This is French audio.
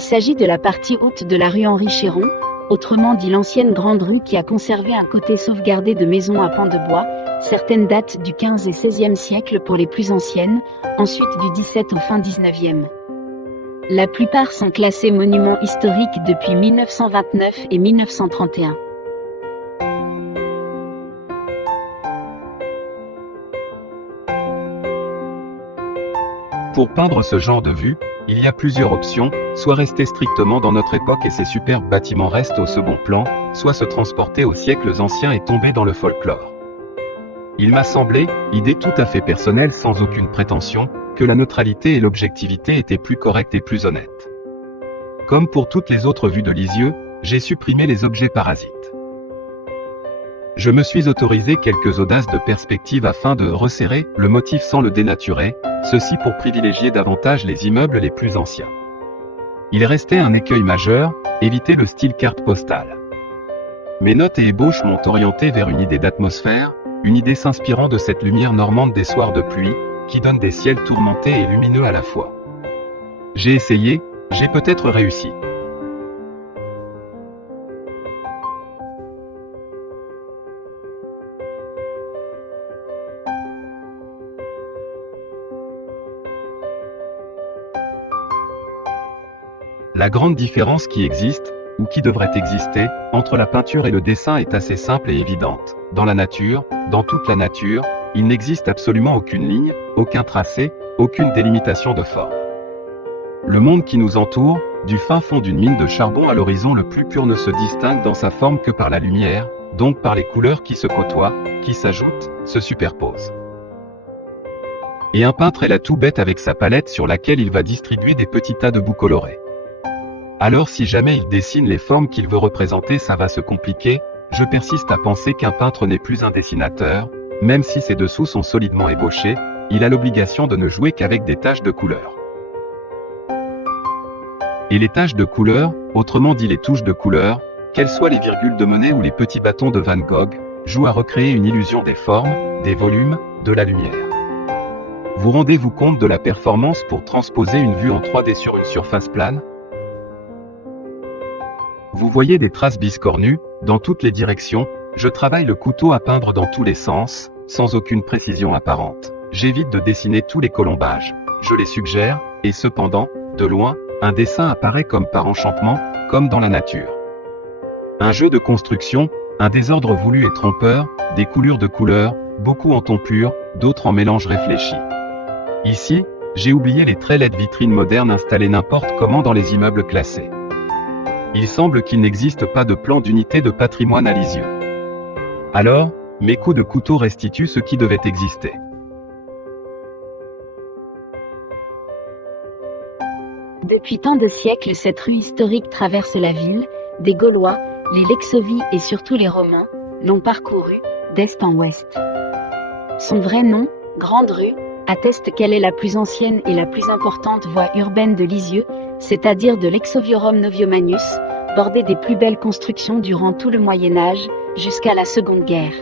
Il s'agit de la partie haute de la rue Henri Chéron, autrement dit l'ancienne Grande Rue, qui a conservé un côté sauvegardé de maisons à pans de bois. Certaines datent du XV et XVIe siècle pour les plus anciennes, ensuite du XVIIe au fin XIXe. La plupart sont classés monuments historiques depuis 1929 et 1931. Pour peindre ce genre de vue, il y a plusieurs options, soit rester strictement dans notre époque et ces superbes bâtiments restent au second plan, soit se transporter aux siècles anciens et tomber dans le folklore. Il m'a semblé, idée tout à fait personnelle sans aucune prétention, que la neutralité et l'objectivité étaient plus correctes et plus honnêtes. Comme pour toutes les autres vues de Lisieux, j'ai supprimé les objets parasites. Je me suis autorisé quelques audaces de perspective afin de resserrer le motif sans le dénaturer, ceci pour privilégier davantage les immeubles les plus anciens. Il restait un écueil majeur, éviter le style carte postale. Mes notes et ébauches m'ont orienté vers une idée d'atmosphère, une idée s'inspirant de cette lumière normande des soirs de pluie, qui donne des ciels tourmentés et lumineux à la fois. J'ai essayé, j'ai peut-être réussi. La grande différence qui existe, ou qui devrait exister, entre la peinture et le dessin est assez simple et évidente. Dans la nature, dans toute la nature, il n'existe absolument aucune ligne, aucun tracé, aucune délimitation de forme. Le monde qui nous entoure, du fin fond d'une mine de charbon à l'horizon le plus pur, ne se distingue dans sa forme que par la lumière, donc par les couleurs qui se côtoient, qui s'ajoutent, se superposent. Et un peintre est là tout bête avec sa palette sur laquelle il va distribuer des petits tas de bouts colorés. Alors si jamais il dessine les formes qu'il veut représenter, ça va se compliquer. Je persiste à penser qu'un peintre n'est plus un dessinateur, même si ses dessous sont solidement ébauchés, il a l'obligation de ne jouer qu'avec des taches de couleur. Et les taches de couleur, autrement dit les touches de couleur, qu'elles soient les virgules de Monet ou les petits bâtons de Van Gogh, jouent à recréer une illusion des formes, des volumes, de la lumière. Vous rendez-vous compte de la performance pour transposer une vue en 3D sur une surface plane ? Vous voyez des traces biscornues, dans toutes les directions, je travaille le couteau à peindre dans tous les sens, sans aucune précision apparente. J'évite de dessiner tous les colombages, je les suggère, et cependant, de loin, un dessin apparaît comme par enchantement, comme dans la nature. Un jeu de construction, un désordre voulu et trompeur, des coulures de couleurs, beaucoup en ton pur, d'autres en mélange réfléchi. Ici, j'ai oublié les très laides vitrines modernes installées n'importe comment dans les immeubles classés. Il semble qu'il n'existe pas de plan d'unité de patrimoine à Lisieux. Alors, mes coups de couteau restituent ce qui devait exister. Depuis tant de siècles, cette rue historique traverse la ville. Des Gaulois, les Lexovis et surtout les Romains l'ont parcourue, d'est en ouest. Son vrai nom, Grande Rue, atteste qu'elle est la plus ancienne et la plus importante voie urbaine de Lisieux, c'est-à-dire de l'Exoviorum Noviomanus, bordée des plus belles constructions durant tout le Moyen Âge, jusqu'à la Seconde Guerre.